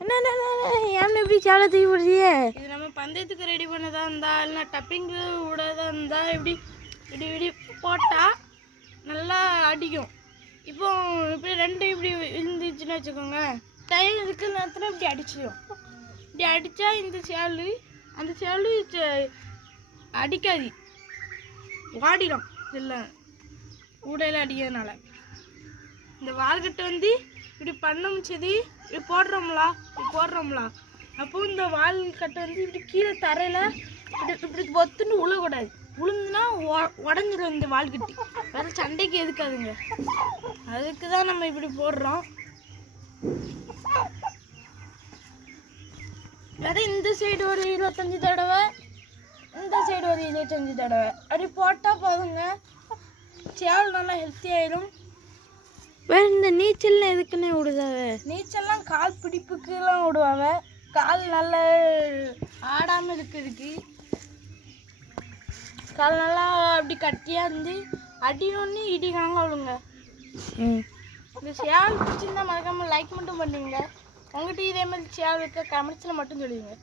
என்ன ஏன் எப்படி சேலை தூக்கி போடுறியே? இது நம்ம பந்தயத்துக்கு ரெடி பண்ணதா இருந்தா இல்லைன்னா டப்பிங்கு விடதா இருந்தா இப்படி இப்படி இப்படி போட்டால் நல்லா அடிக்கும். இப்போ இப்படி ரெண்டு இப்படி இருந்துச்சுன்னு வச்சுக்கோங்க, டைம் இருக்கிற நேரத்தில் இப்படி அடிச்சிடும். இப்படி அடித்தா இந்த சேலு அந்த சேலு அடிக்காது, வாடிடும். இல்லை உடையில அடிக்கிறதுனால இந்த வால்கட்டை வந்து இப்படி பண்ண முடிச்சது இப்படி போடுறோம்ல அப்போ இந்த வால்கட்டை வந்து இப்படி கீழே தரையில் இப்படி இப்படி பொத்துன்னு உழக்கூடாது. உளுந்துன்னா உடஞ்சிடும் இந்த வால்கட்டி. வேறு சண்டைக்கு எதுக்காதுங்க, அதுக்கு தான் நம்ம இப்படி போடுறோம். வேறு இந்த சைடு ஒரு 25 தடவை, இந்த சைடு ஒரு 25 தடவை அப்படி போட்டால் போதுங்க, சேவல் நல்லா ஹெல்த்தி ஆயிடும். வேறு இந்த நீச்சல்லாம் எதுக்குன்னே விடுதாவ? நீச்சல்லாம் கால் பிடிப்புக்கெல்லாம் விடுவாங்க, கால் நல்லா ஆடாமல் இருக்கிறதுக்கு. கால் நல்லா அப்படி கட்டியாக இருந்து அடினொன்னு இடிக்காங்க விழுங்க. இந்த சேவல் பிடிச்சிருந்தா மறக்காமல் லைக் மட்டும் பண்ணுவீங்க. உங்கள்கிட்ட இதே மாதிரி சேவல் இருக்க கமெண்ட்ஸில் மட்டும் சொல்லுவீங்க.